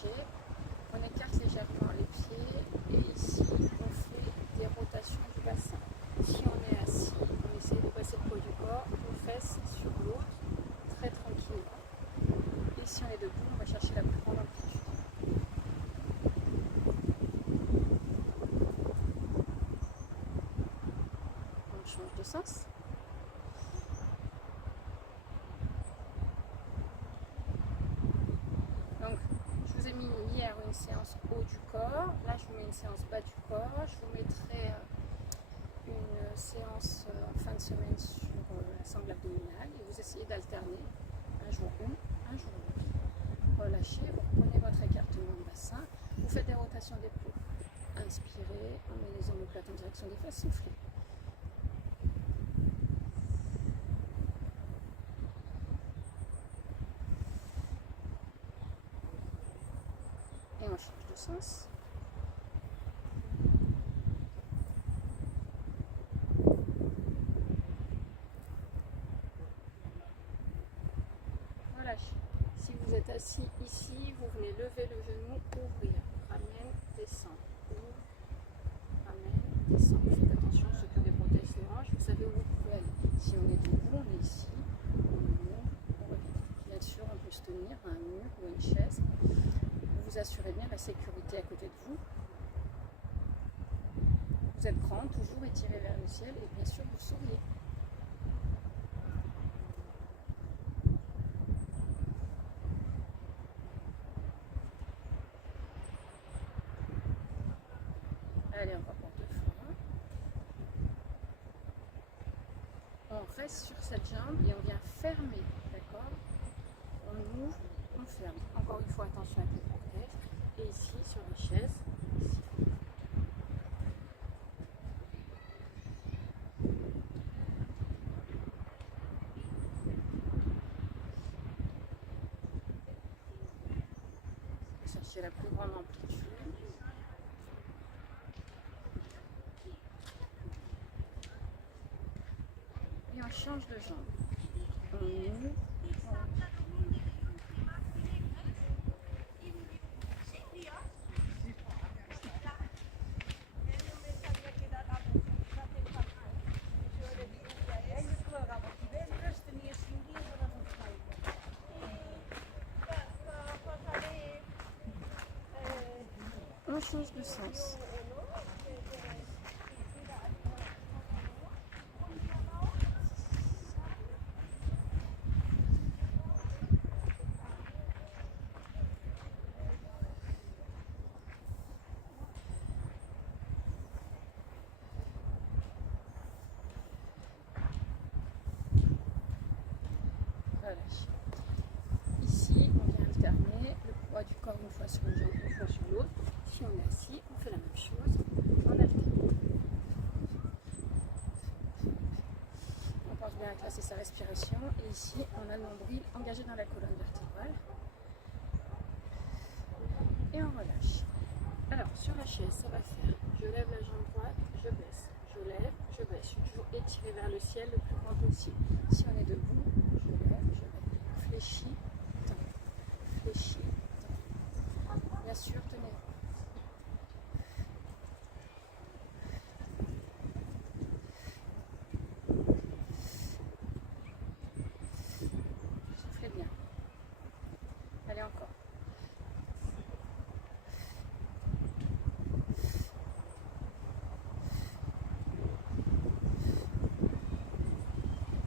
allongé, on écarte légèrement les pieds et ici on fait des rotations du bassin. Si on est assis, on essaie de passer le poids du corps, nos fesses sur l'autre, très tranquillement. Et si on est debout, on va chercher la plus grande amplitude. On change de sens. Donc, je vous ai mis hier une séance haut du corps. Là, je vous mets une séance bas du corps. Je vous mettrai une séance en fin de semaine sur la sangle abdominale. Et vous essayez d'alterner un jour une, un jour l'autre. Relâchez, vous reprenez votre écartement de bassin. Vous faites des rotations d'épaule. Inspirez, on met les omoplates en direction des fesses, soufflez. Et on change de sens. Relâchez. Si vous êtes assis ici, vous venez lever le genou, ouvrir, ramène, descend, ouvre, ramène, descend. Faites attention, ceux qui ont des prothèses de hanche, vous savez où vous pouvez aller. Si on est debout, on est ici, on ouvre, on revient. Bien sûr, on peut se tenir à un mur ou à une chaise. Vous vous assurez bien la sécurité à côté de vous. Vous êtes grand, toujours étiré vers le ciel et bien sûr, vous souriez. Allez, on va pour 2 fois. On reste sur cette jambe et on vient fermer, d'accord? On ouvre, on ferme. Encore une fois, attention avec les protèges. Et ici, sur la chaise, ici. Cherchez la plus grande amplitude. Et on change de jambe. On ouvre. On change de sens. Relâche. Ici, on vient alterner le poids du corps une fois sur une jambe, une fois sur l'autre. Si on est assis, on fait la même chose, on alterne. On pense bien à classer sa respiration. Et ici, on a le nombril engagé dans la colonne vertébrale. Et on relâche. Alors, sur la chaise, ça va faire, je lève la jambe droite, je baisse. Je lève, je baisse. Je suis toujours étiré vers le ciel le plus grand possible. Si on est debout, je lève, je baisse. Fléchis, tends. Fléchis, tends. Bien sûr, tenez. Soufflez bien. Allez, encore.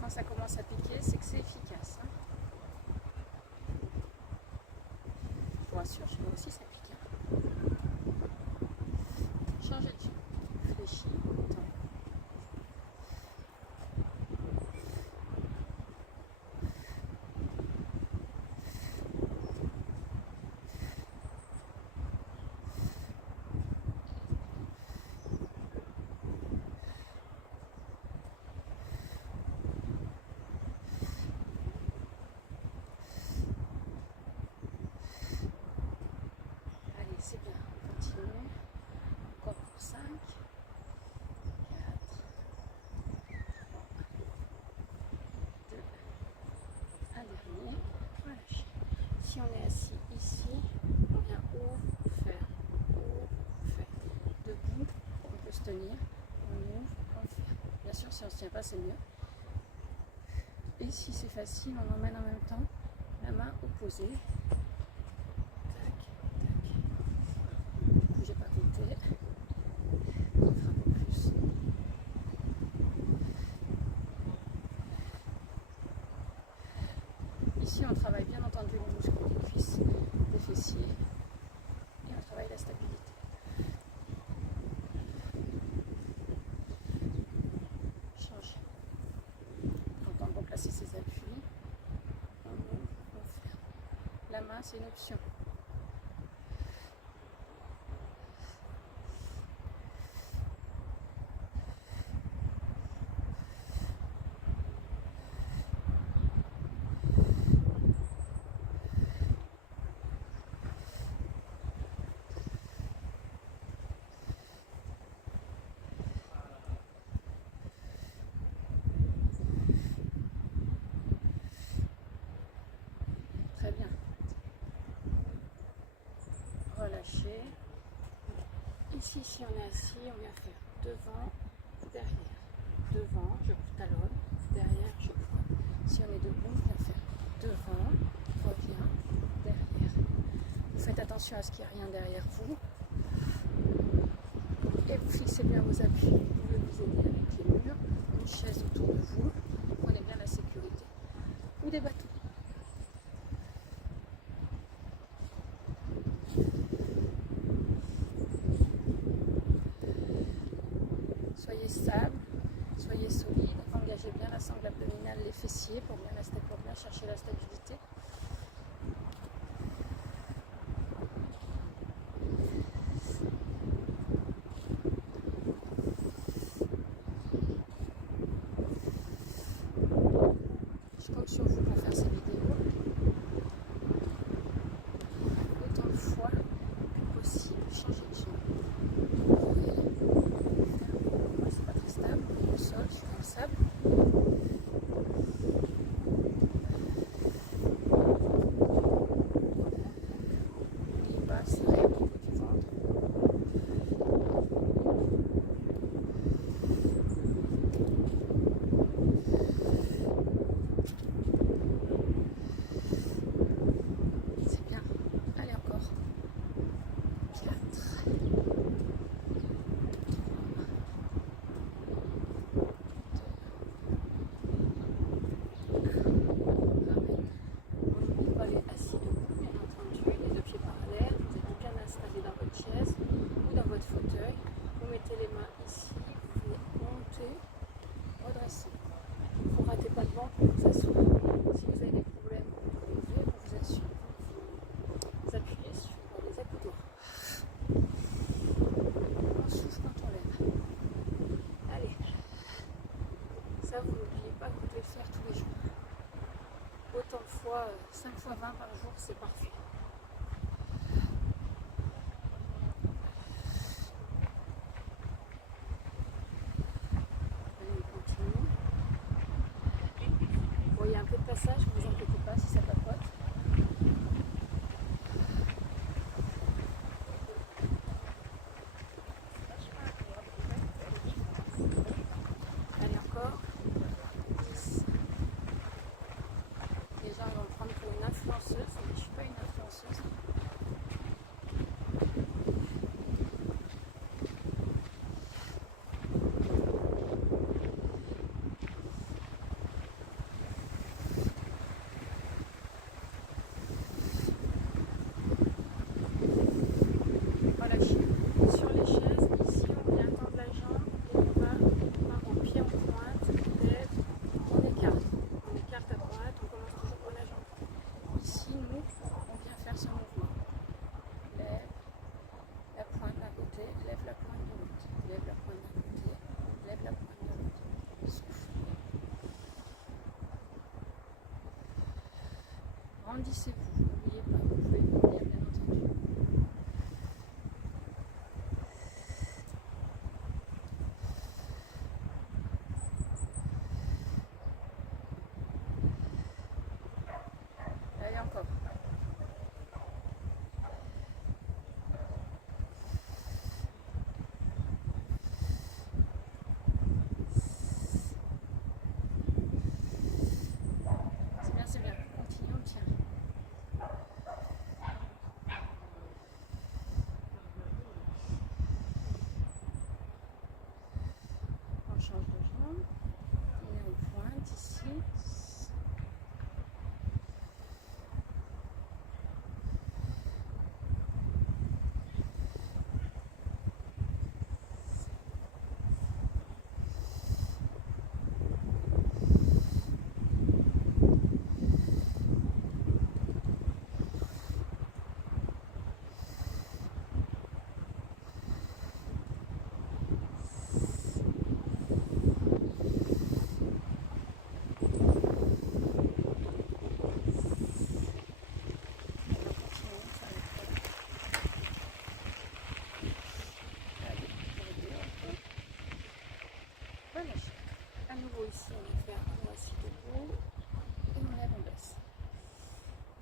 Quand ça commence à piquer, c'est que c'est efficace. Hein. Je vous rassure, chez moi aussi ça pique. Hein. Changez de jambe. Fléchis, tends. tenir, on ouvre, on ferme. Bien sûr, si on ne se tient pas, c'est mieux. Et si c'est facile, on emmène en même temps la main opposée. Tac, tac. Bougez pas côté. On fera un peu plus. Ici, on travaille bien entendu les muscles des cuisses, des fessiers. Et on travaille la stabilité. Change. Quand on replacer ses appuis, on ouvre, on ferme. La main, c'est une option. Très bien. Relâchez. Ici, si on est assis, on vient faire devant, derrière. Devant, je talonne, derrière, je pointe. Si on est debout, on vient faire devant, revient, derrière. Vous faites attention à ce qu'il n'y a rien derrière vous. Et vous fixez bien vos appuis. Vous pouvez vous aider avec les murs, une chaise autour de vous. Prenez bien la sécurité. Ou des bâtons. Soyez stable, soyez solide, engagez bien la sangle abdominale, les fessiers pour bien chercher la stabilité. Je compte sur vous pour faire ces vidéos autant de fois que possible. Changez de jambe. Moi, c'est pas très stable. Le sol, je suis dans le sable. Les bas, serrez au niveau du ventre. C'est bien. Allez, encore. 4. Fauteuil, vous mettez les mains ici, vous venez monter, redresser. Vous ne ratez pas le ventre pour vous asseoir. Si vous avez des problèmes pour vous lever, vous asseyez, vous appuyez sur les accoudoirs. On souffle quand on lève. Allez, ça vous n'oubliez pas que vous devez le faire tous les jours. Autant de fois, 5 fois 20 par jour, c'est parfait. Il y a un peu de passage, ne vous inquiétez pas si ça papote. Allez, encore. 10. Les gens vont me prendre pour une influenceuse, mais je ne suis pas une influenceuse. Sur les chaises, ici on vient tendre la jambe et on va en pied en pointe, on lève, on écarte à droite, on commence toujours par la jambe. Ici nous, on vient faire ce mouvement. Lève la pointe d'un côté, lève la pointe de l'autre, lève la pointe d'un côté, lève la pointe de l'autre. Souffle. Grandissez-vous, n'oubliez pas, vous pouvez grandir bien entendu. Allez, encore. ici on va faire un assis debout et on lève, on baisse.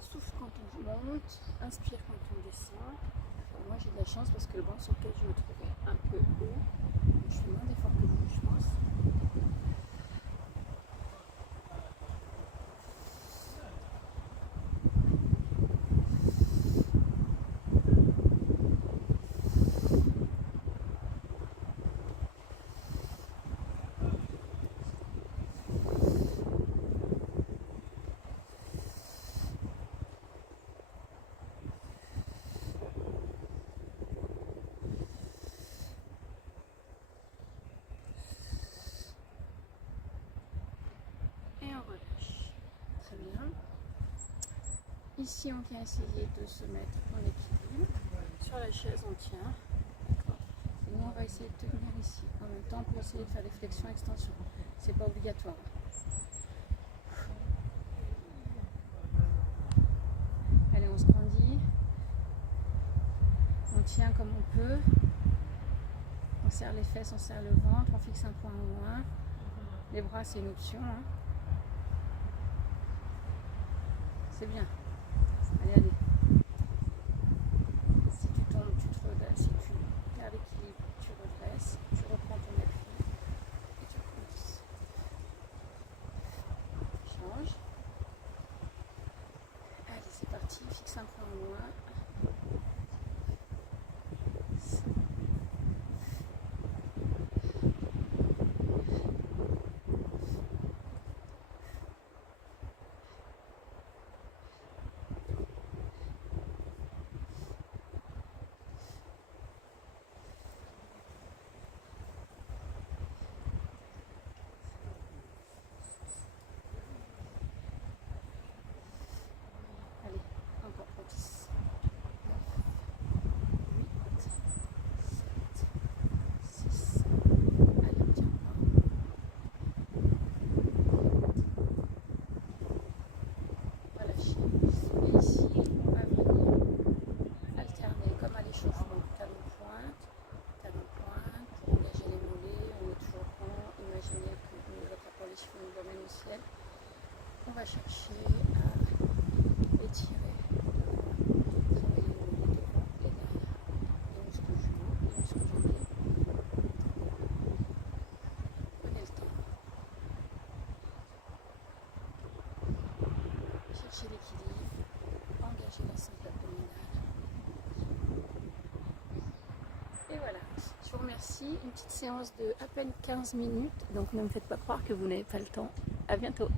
Souffle quand on monte, inspire quand on descend. Enfin, moi j'ai de la chance parce que le banc sur lequel je me trouvais un peu haut, donc je fais moins d'efforts que vous, je pense. Très bien. Ici, on vient essayer de se mettre en équilibre. Sur la chaise, on tient. D'accord. Et nous, on va essayer de tenir ici. En même temps, pour essayer de faire des flexions-extensions. C'est pas obligatoire. Allez, on se grandit. On tient comme on peut. On serre les fesses, on serre le ventre. On fixe un point en moins. Les bras, c'est une option. Hein. C'est bien. Allez, allez. Si tu tombes, tu te redresses. Si tu perds l'équilibre, tu redresses. Tu reprends ton appui et tu recommences. Change. Allez, c'est parti. Fixe un point en moins. On va chercher à étirer, travailler le devant et derrière, les muscles genoux, les muscles jambiers. Prenez le temps. Cherchez l'équilibre, engagez la sangle abdominale. Et voilà, je vous remercie. Une petite séance de à peine 15 minutes, donc ne me faites pas croire que vous n'avez pas le temps. À bientôt.